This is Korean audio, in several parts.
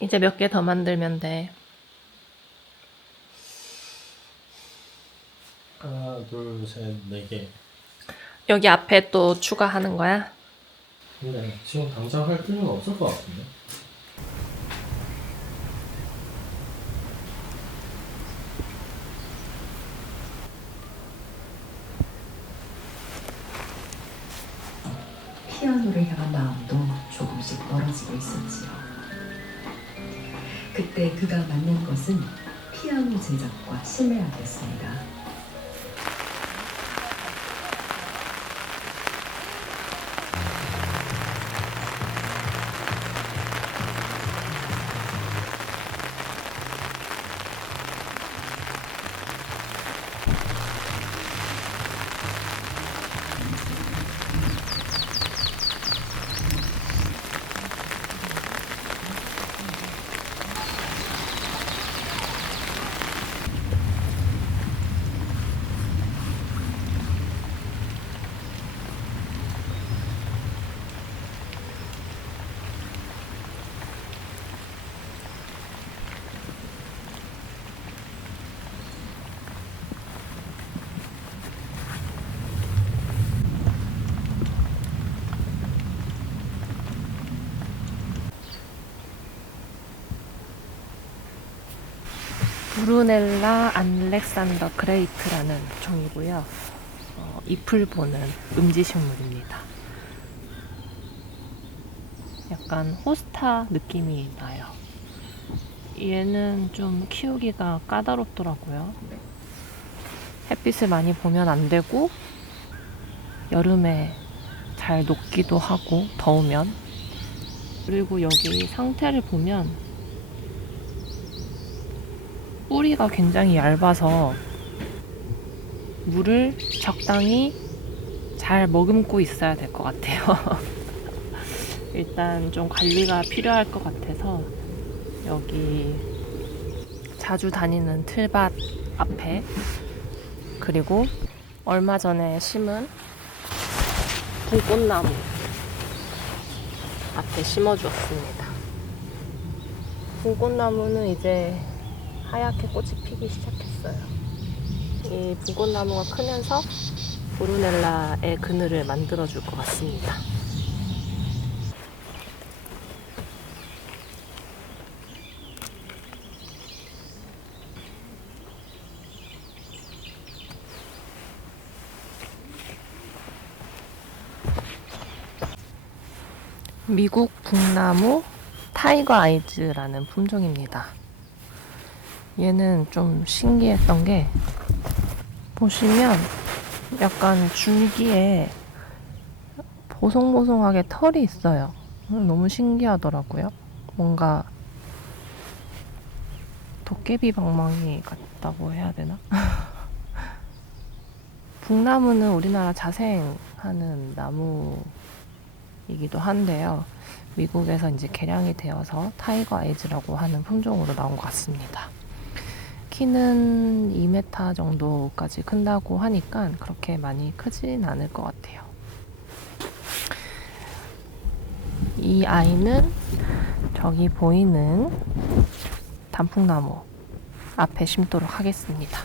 이제 몇 개 더 만들면 돼. 하나, 둘, 셋, 네 개. 여기 앞에 또 추가하는 거야? 근데 지금 당장 할 필요는 없을 것 같은데. 피아노를 향한 마음도 조금씩 멀어지고 있었지요. 그때 그가 만난 것은 피아노 제작과 심해학이었습니다. 브루넬라 알렉산더 그레이트라는 종이고요. 잎을 보는 음지식물입니다. 약간 호스타 느낌이 나요. 얘는 좀 키우기가 까다롭더라고요. 햇빛을 많이 보면 안 되고 여름에 잘 녹기도 하고 더우면. 그리고 여기 상태를 보면 뿌리가 굉장히 얇아서 물을 적당히 잘 머금고 있어야 될 것 같아요. 일단 좀 관리가 필요할 것 같아서 여기 자주 다니는 틀밭 앞에, 그리고 얼마 전에 심은 붕꽃나무 앞에 심어주었습니다. 붕꽃나무는 이제 하얗게 꽃이 피기 시작했어요. 이 붕꽃나무가 크면서 브루넬라의 그늘을 만들어줄 것 같습니다. 미국 북나무 타이거 아이즈라는 품종입니다. 얘는 좀 신기했던 게, 보시면 약간 줄기에 보송보송하게 털이 있어요. 너무 신기하더라고요. 뭔가 도깨비 방망이 같다고 해야 되나? 북나무는 우리나라 자생하는 나무이기도 한데요. 미국에서 이제 개량이 되어서 타이거 아이즈라고 하는 품종으로 나온 것 같습니다. 키는 2m 정도까지 큰다고 하니까 그렇게 많이 크진 않을 것 같아요. 이 아이는 저기 보이는 단풍나무 앞에 심도록 하겠습니다.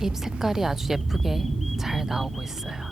잎 색깔이 아주 예쁘게 잘 나오고 있어요.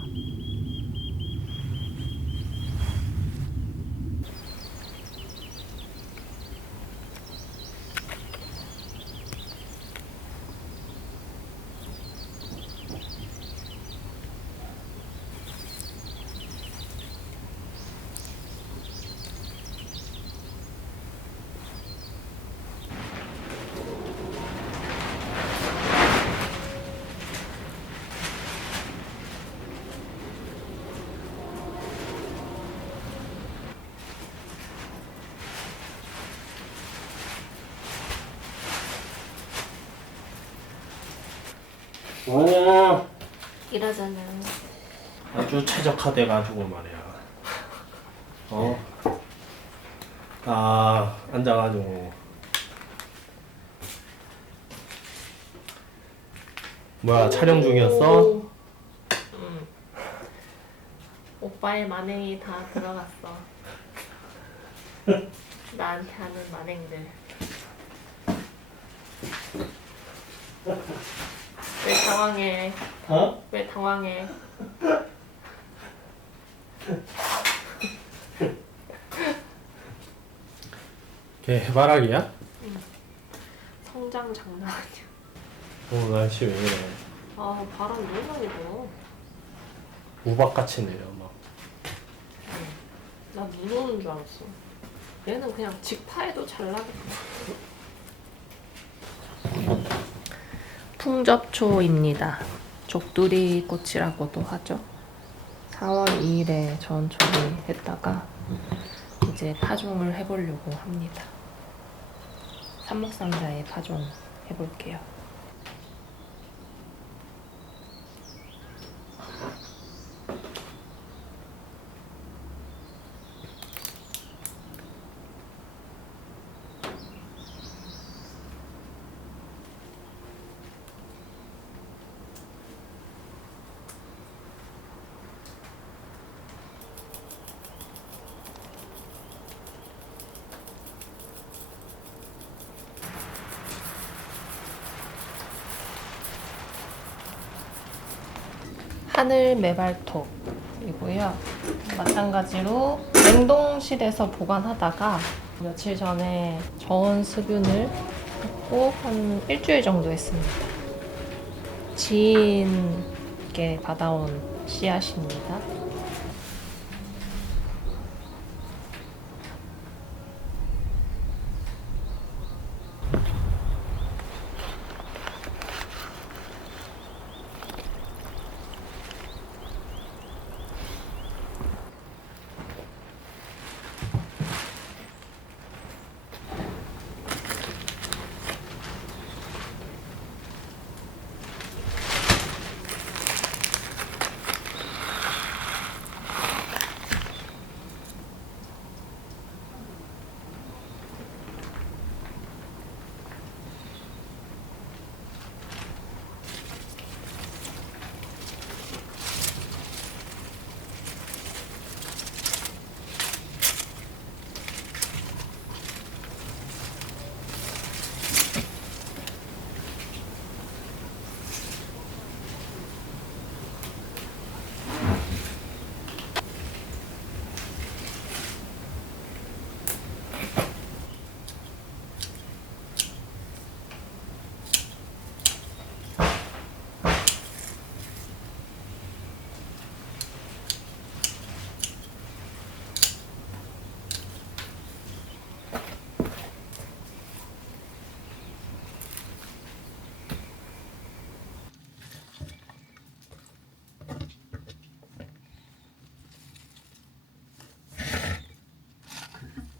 뭐하냐? 이러잖아. 아주 최적화돼가지고 말이야. 앉아가지고. 뭐야, 촬영 중이었어? 오빠의 만행이 다 들어갔어. 나한테 하는 만행들. 왜 당황해? 어? 왜 당황해? 걔 해바라기야? 성장 장난 아니야. 오늘 날씨 왜 그래? 아 바람 너무 많이 불어. 우박같이 내려 막. 나 눈 오는 줄 알았어. 얘는 그냥 직파에도 잘 나겠다. 풍접초입니다. 족두리 꽃이라고도 하죠. 4월 2일에 전초리 했다가 이제 파종을 해보려고 합니다. 삽목상자에 파종 해볼게요. 하늘 메발톱이고요. 마찬가지로 냉동실에서 보관하다가 며칠 전에 저온 습윤을 했고 한 일주일 정도 했습니다. 지인께 받아온 씨앗입니다.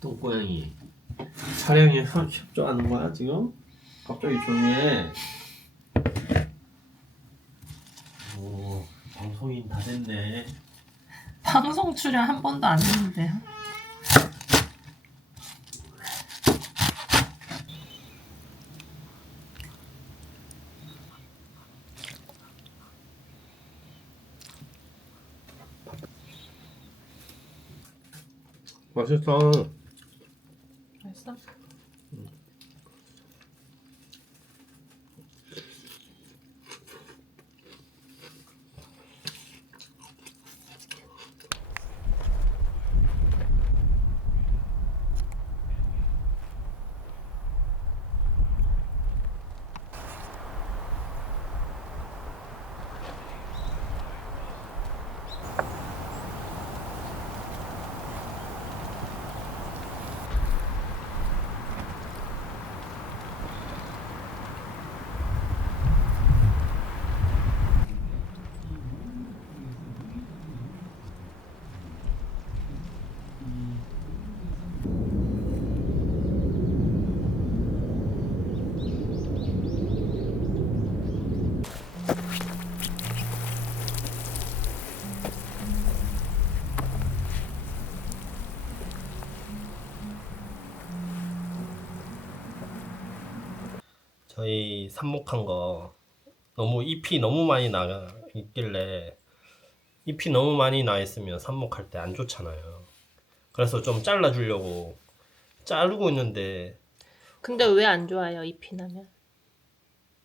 똥고양이 촬영에 협조하는 거야 지금? 갑자기 조용해. 오, 방송인 다 됐네. 방송 출연 한 번도 안 했는데요. 맛있어. 맛있어? 저희 삽목한 거 너무 잎이 너무 많이 나 있길래 잎이 너무 많이 나 있으면 삽목할 때 안 좋잖아요. 그래서 좀 잘라 주려고 자르고 있는데 근데 왜 안 좋아요, 잎이 나면?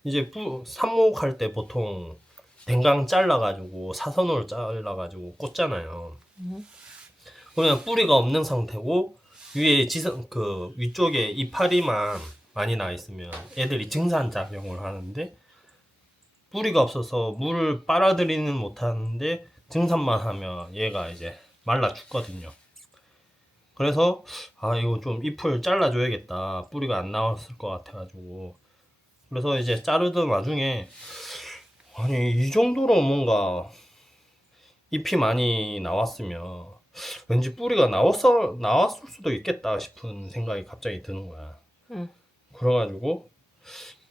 이제 삽목할 때 보통 댕강 잘라가지고 사선으로 잘라가지고 꽂잖아요. 음. 그러면 뿌리가 없는 상태고 위에 지선 그 위쪽에 이파리만 많이 나 있으면 애들이 증산작용을 하는데 뿌리가 없어서 물을 빨아들이는 못하는데 증산만 하면 얘가 이제 말라 죽거든요. 그래서 아 이거 좀 잎을 잘라줘야겠다. 뿌리가 안 나왔을 것 같아가지고 그래서 이제 자르던 와중에 아니 이 정도로 뭔가 잎이 많이 나왔으면 왠지 뿌리가 나왔을 수도 있겠다 싶은 생각이 갑자기 드는 거야. 응. 그래가지고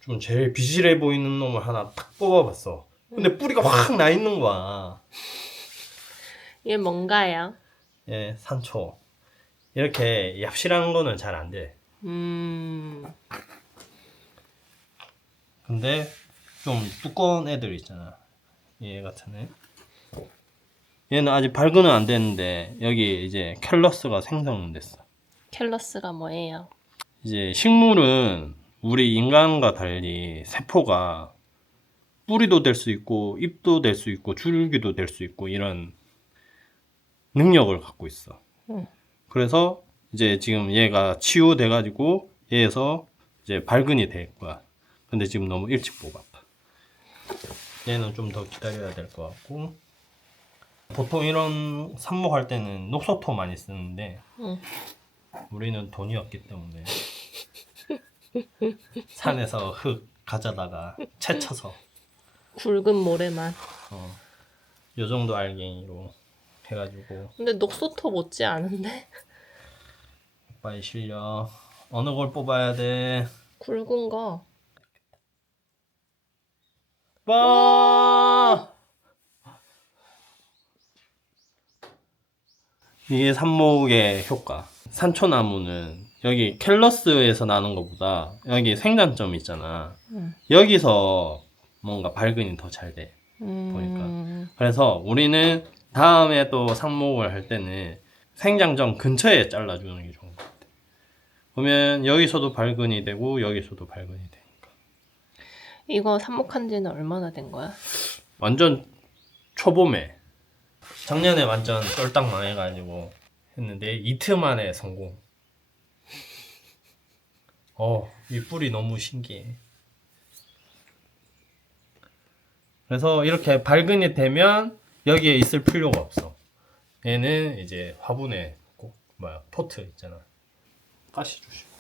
좀 제일 비실해 보이는 놈을 하나 딱 뽑아봤어. 근데 뿌리가 확 나 있는 거야. 이게 뭔가요? 예, 산초. 이렇게 얍실한 거는 잘 안 돼. 근데 좀 두꺼운 애들 있잖아. 얘 같은 애. 얘는 아직 발근은 안 됐는데 여기 이제 캘러스가 생성됐어. 캘러스가 뭐예요? 이제 식물은 우리 인간과 달리 세포가 뿌리도 될 수 있고 잎도 될 수 있고 줄기도 될 수 있고 이런 능력을 갖고 있어. 응. 그래서 이제 지금 얘가 치유돼 가지고 얘에서 이제 발근이 될 거야. 근데 지금 너무 일찍 뽑았다. 얘는 좀 더 기다려야 될 것 같고 보통 이런 삽목할 때는 녹소토 많이 쓰는데 응. 우리는 돈이 없기 때문에 산에서 흙 가져다가 채쳐서 굵은 모래만. 요 정도 알갱이로 해가지고 근데 녹소토 못지 않은데? 빨리 실려. 어느 걸 뽑아야 돼? 굵은 거. 빠! 이게 삽목의 효과. 산초나무는 여기 캘러스에서 나는 것보다 여기 생장점 있잖아. 응. 여기서 뭔가 발근이 더 잘 돼. 보니까. 그래서 우리는 다음에 또 삽목을 할 때는 생장점 근처에 잘라주는 게 좋은 것 같아. 보면 여기서도 발근이 되고 여기서도 발근이 되니까. 이거 삽목한 지는 얼마나 된 거야? 완전 초봄에 작년에 완전 쫄딱 망해가지고 했는데 이틀 만에 성공. 이 뿌리 너무 신기해. 그래서 이렇게 발근이 되면 여기에 있을 필요가 없어. 얘는 이제 화분에 꼭 포트 있잖아. 가시 주시고.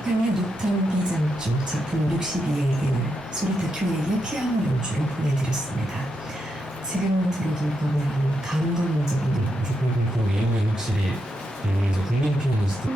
쇼팽의 녹턴 비장조 작품 62의 1을 소리타 큐에이의 피아노 연주로 보내드렸습니다. 지금 들어도 너무나 감동적인 조금 그 이후에 확실히 일본에서 국민 피아니스트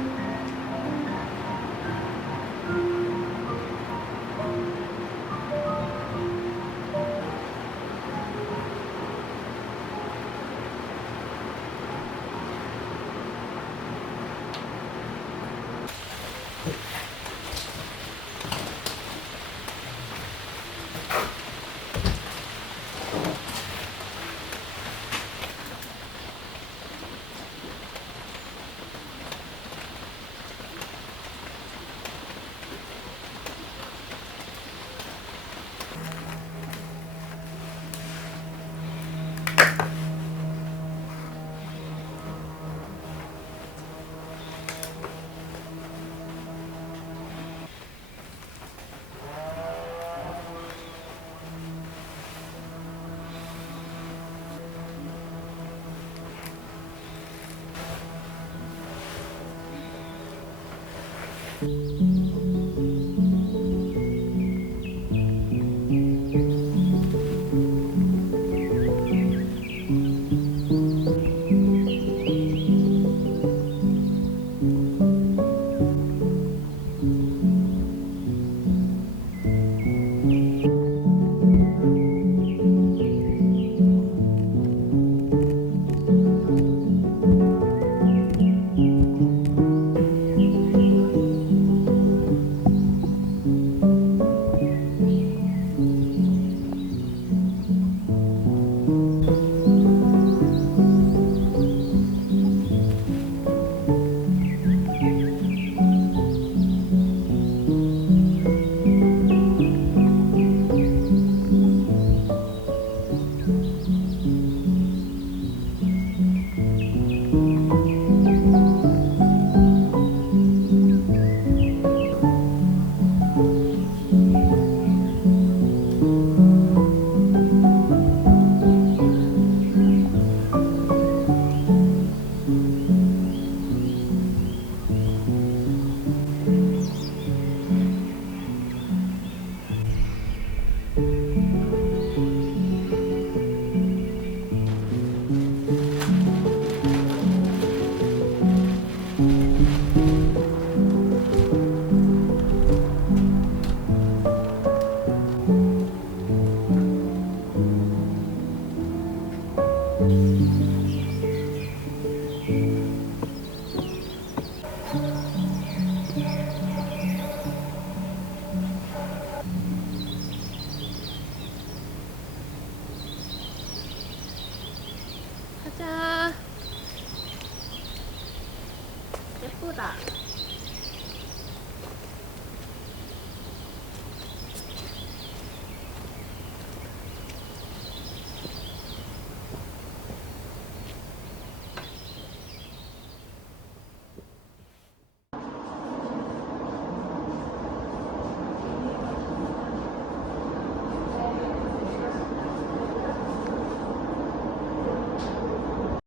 가자. 예쁘다.